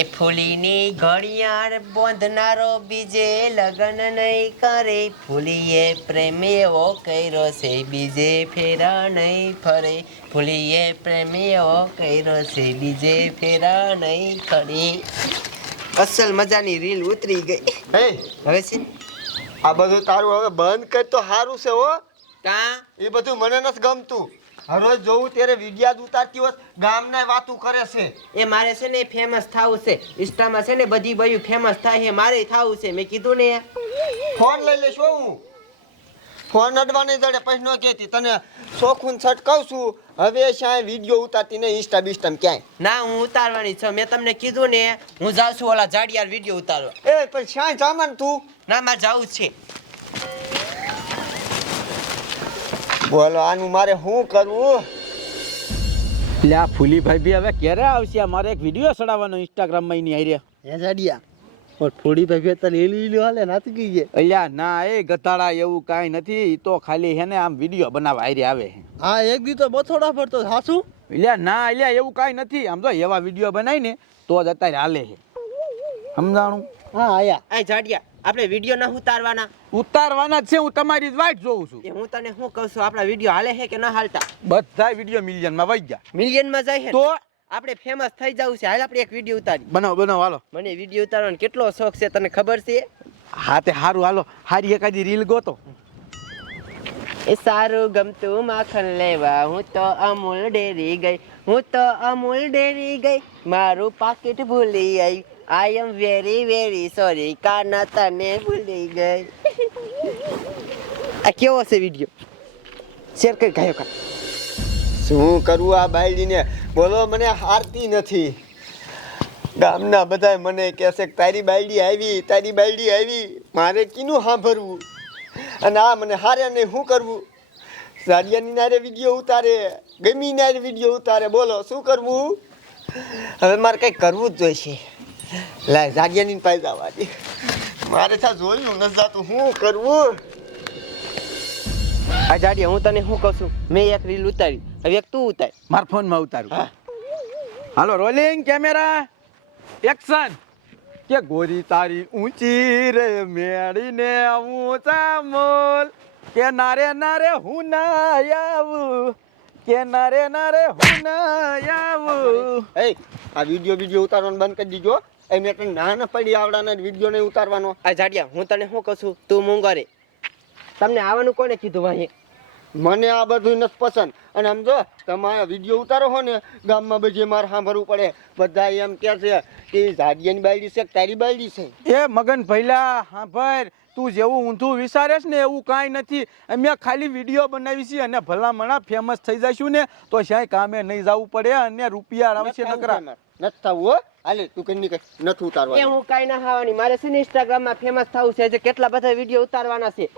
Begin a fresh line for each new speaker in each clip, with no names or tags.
એ ફૂલીની ઘડિયાળ બોંધનારો બીજે લગન નહીં કરે. ફૂલીએ પ્રેમ એવો કર્યો છે બીજે ફેરા નહીં ફરે. ફૂલીએ પ્રેમ એવો કર્યો છે બીજે ફેરા નહીં ફરે. અસલ મજાની રીલ ઉતરી ગઈ.
હે?
હવે છે?
આ બધું તારું હવે બંધ કર તો સારું છે હો.
કા?
એ બધું મને નથી ગમતું. હરોજ જોઉં ત્યારે વિડિયા ઉતારતી હોત ગામના વાતું કરે છે.
એ મારે છે ને ફેમસ થવું છે. ઇન્સ્ટામાં છે ને બધી બયું ફેમસ થાય છે મારે થવું છે. મેં કીધું ને.
ફોન લઈ લેશો હું. ફોન અડવાની જડે પછી ન કહેતી. તને શોખુન છટકાવ છું હવે શ્યાય વીડિયો ઉતારતી ને ઇન્સ્ટા બિસ્ટામ ક્યાંય.
ના હું ઉતારવાની છું. મેં તમને કીધું ને હું જાઉં છું ઓલા જાડિયાર વીડિયો ઉતારવા.
એ પણ શાય જામન તું.
ના મારે જવું છે.
બોલો આનું મારે શું કરવું?
એટલે આ ફૂલીભાઈ બી હવે ક્યારે આવશે? આ મારે એક વીડિયો ચડાવવાનો ઇન્સ્ટાગ્રામમાં એની આઈડિયા
હે જાડિયા. ઓર થોડી ભાઈ તને એલી લીલી હાલે નાતી ગઈ છે.
અલ્યા ના એ ગતાડા એવું કાંઈ નથી. તો ખાલી હેને આમ વીડિયો બનાવવા આઈરે આવે
હા. એક દી તો બથોડા ફરતો સાસુ
અલ્યા ના અલ્યા એવું કાંઈ નથી. આમ તો એવા વીડિયો બનાવીને તો જ અત્યારે હાલે છે સમજાણું?
હા આયા.
આ જાડિયા આપણે વીડિયો ના ઉતારવાના.
ઉતારવાના જ છે હું તમારી જ વાટ જોઉં છું.
એ હું તને શું કહું છું આપણા વીડિયો હાલે છે કે ના હાલતા?
બધા વીડિયો મિલિયનમાં વહી ગયા.
મિલિયનમાં જાય છે
તો?
આપણે ફેમસ થઈ જવું છે. હાલ આપણે એક વીડિયો ઉતારી
બનાવો બનાવો હાલો.
મને વીડિયો ઉતારવાનો કેટલો શોખ છે તને ખબર છે?
હા તે સારું હાલો. હારી એકાદી રીલ ગોતો.
એ સારું ગમતું માખણ લેવા. હું તો અમૂલ ડેરી ગઈ. હું તો અમૂલ ડેરી ગઈ. મારું પાકીટ ભૂલી આવી I am very very sorry Kana તને ભૂલી ગઈ આ કેવો છે વીડિયો શેર કરી ગયો કા
શું કરવું આ બાયડીને? બોલો, મને હારતી નથી. ગામના બધા મને કહેશે કે તારી બાયડી આવી, તારી બાયડી આવી. મારે કીનું સાંભળવું? અને આ મને હારે નહીં શું કરવું? સાડિયાની નારે વીડિયો ઉતારે ગમી નારે વીડિયો ઉતારે. બોલો, શું કરવું? હવે મારે કંઈક કરવું જ જોઈશે. લાય જાડિયાની પાઈ મારે ત્યાં જોયું ન જાતું શું કરવું?
આ જાડિયા હું તને શું કહું છું? મેં એક રીલ ઉતારી. હવે એક તું ઉતાર.
મારા ફોનમાં ઉતારું. હાલો રોલિંગ કેમેરા એક્શન કે ગોરી તારી ઊંચી રે મેળીને ઊંચા મોલ. કે નારે નારે હું ના આવું? કે નારે નારે હું ના આવું.
એ આ વિડિયો વિડિયો ઉતારવાનું બંધ કરી દીજો. એ મેં તને ના ના પડી આવડાને વીડિયો નહીં ઉતારવાનો.
આ જાડિયા હું તને શું કહું છું? તું મૂંગો તમને આવવાનું કોને કીધું વાહી
મને આ બધું નથી પસંદ. અને આમ જો તમારા વીડિયો ઉતારો હો ને ગામમાં બધે મારે સાંભળવું પડે. બધા એમ કહે છે કે ઝાડિયાની બાયડી છે તારી બાયડી છે?
એ મગન ભૈલા હા ભાઈ તું જેવું ઊંધું વિચારેશ ને એવું કાંઈ નથી. અમે ખાલી વીડિયો બનાવી છીએ અને ભલામણા ફેમસ થઈ જઈશું ને તો ક્યાંય કામે નહીં જવું પડે અને રૂપિયા આવશે નકરા.
નથી થવું હો. હાલે તું કઈ નહીં કઈ નથી
એ
ઉતારવા
હું કાંઈ ના ખાવાની. મારે છે ને ઇન્સ્ટાગ્રામમાં ફેમસ થવું છે જે કેટલા બધા વીડિયો ઉતારવાના છે.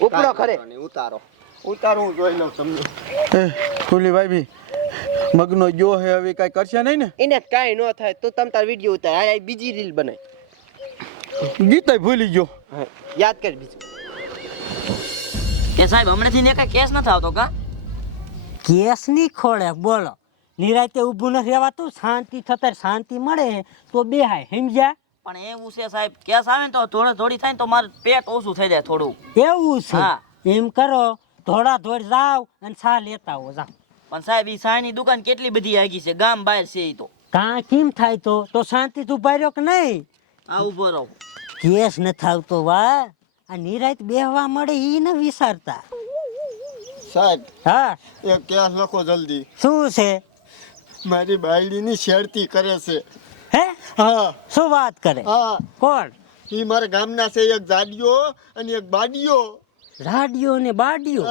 ઉપડો ખરે
ઉતારો. ઉતારો જોઈ લઉં તમને.
ખુલીભાઈ બી મગનો જો હે હવે કઈ કરશે નહીં ને?
એને કાંઈ ન થાય તો તમ તાર વીડિયો ઉતાર. આ બીજી રીલ બનાય.
ગીતાય ભૂલી ગયો.
યાદ કર બીજું.
કે સાહેબ હમણાંથી ને કઈ કેસ નથી આવતો કા?
કેસની ખોળે બોલો. નિરાતે ઊભું નથી રહેવાતું શાંતિ થતા શાંતિ મળે તો બેહાય સમજ્યા?
પણ એવું છે સાહેબ કેસ આવે ને તો થોડે થોડી થાય ને તો મારું પેટ ઓછું થઈ જાય થોડું.
એવું છે?
હા.
એમ કરો ધોળા ધોળ જાવ અને છા લેતા આવો જાવ
પણ સાહેબ ઈ સાયની દુકાન કેટલી બધી આગી છે? ગામ બહાર છે એ તો.
કાં કેમ થાય તો? તો શાંતિ તું પાર્યો કે નહીં?
આ ઊભો રહો.
કેસ નથી આવતો વાહ આ નિરાત બેહવા મળે ઈ ન વિચારતા.
સાહેબ
હા.
એક કેસ લખો જલ્દી.
શું છે?
મારી બાયડીની શેરતી કરે છે.
હે?
હા.
શું વાત કરે?
હા.
કોણ?
એ મારા ગામના છે એક જાડિયો અને એક બાડિયો.
રાડિયો ને બાડિયો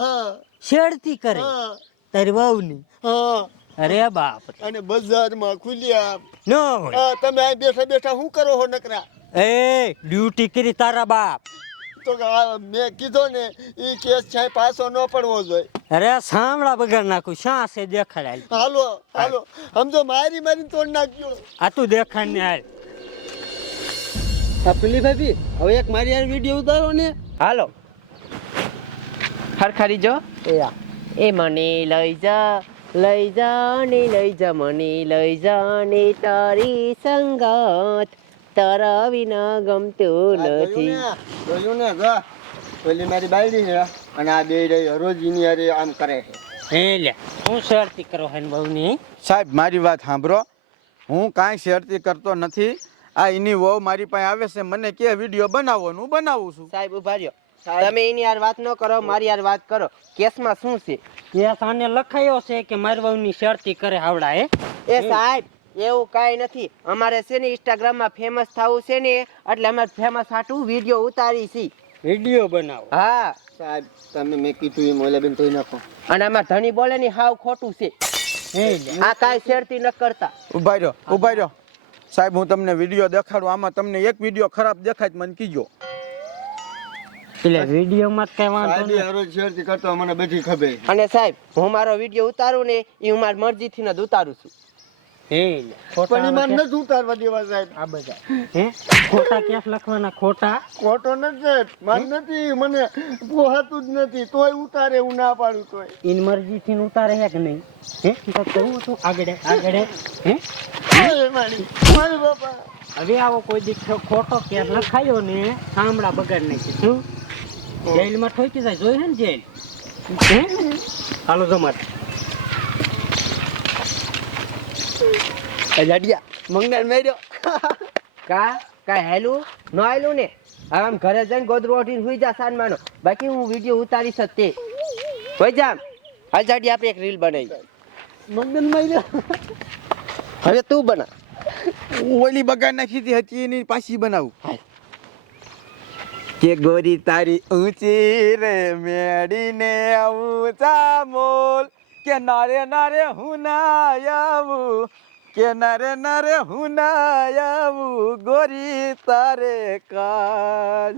શેડતી કરે.
હા.
તારી વહુની.
હા.
અરે બાપ.
અને બજારમાં ખુલ્યા
ન હોય.
તમે આ બેઠા બેઠા શું કરો હો નકરા?
એ ડ્યુટી કરી તારા બાપ.
તો મેં કીધો ને એ કેસ છે પાછો ન પડવો જોઈએ.
અરે સાંભળા બગાડ નાખું શા છે દેખાડાય.
હાલો હાલો. સમજો મારી મારી તોડ નાખ્યો.
આ તું દેખાડ ને હાલ.
પેલી ભાભી હવે એક મારી યાર વીડિયો ઉતારો ને.
હાલો. હરખારી જો
એ આ
એ મને લઈ જા લઈ જાને લઈ જા મને લઈ જાને તારી સંગાત. તારા વિના ગમતું નથી.
જોયું ને? જો. પેલી મારી બાયડી છે અને આ બે રહી રોજ એની હારે આમ કરે છે.
હે લે હું શરતી કરો હે બહુની
સાહેબ મારી વાત સાંભળો. હું કાંઈ શેરતી કરતો નથી. આ એની વહુ મારી પાસે આવે છે. મને કે વીડિયો બનાવો હું બનાવું છું.
સાહેબ ઊભા રહ્યો. તમે એની યાર વાત ન કરો મારી યાર વાત કરો. કેસમાં શું છે?
કેસ આને લખાયો છે કે મારી વહુની શરતી કરે હાવડા હે?
એ સાહેબ એવું કાંઈ નથી. અમારે છે ને ઇન્સ્ટાગ્રામમાં ફેમસ થવું છે ને એટલે અમે ફેમસ હાટું વીડિયો ઉતારી છી.
વીડિયો બનાવો.
હા.
સાહેબ તમે મેં કીધું એમ ઓલા બેન ધોઈ નાખો.
અને આમાં ધણી બોલે ને હાવ ખોટું છે. આ કાંઈ શેરતી ન કરતા.
ઊભા રહ્યો ઊભા રહ્યો. સાહેબ હું તમને વીડિયો દેખાડું આમાં તમને એક વીડિયો ખરાબ દેખાય તો મને કીજો.
એટલે વીડિયો માં કઈ વાંધો નહીં
હરો શેરથી કરતો મને બધી ખબર
અને સાહેબ હું મારો વીડિયો ઉતારું ને એ હું મારી મરજીથી જ ઉતારું છું.
હે
પણ ઉતારવા દેવા સાહેબ.
આ બધા. હે? ખોટા કેસ લખવાના? ખોટા?
ખોટો નથી મન નથી મને પોહાતું જ નથી. તોય ઉતારે હું ના પાડું તોય.
ઇન મરજી થી ઉતારે હે કે નહીં? હે? તો કહું આગળ આગળ. હે?
મારી મારી બાપા.
હવે આવો કોઈ દીકરો ખોટો કેસ લખાયો ને સાંભળા બગાડ નાખી શું? જેલમાં ઠોકી જાય જોઈ હે ને જેલ? હે હાલો જમાત
જાડિયા મંગળ મેર્યો કા? કા હેલું ન હેલું ને? હવે આમ ઘરે જઈને ગોદરું ઓઢીને સુઈ જા સાનમાનો બાકી હું વીડિયો ઉતારી સતે હોય જામ હાલ જાડી આપણે એક રીલ બનાવી.
મંગન માર્યો
હવે તું બના.
ઓલી બગાડ નાખી હતી હતી એની પાછી બનાવું. કે ગોરી તારી ઊંચી રે મેડીને ઊંચા મોલ કે નારે નારે હું આવું. કે નારે નારે હું આવું. ગોરી તારે કાજ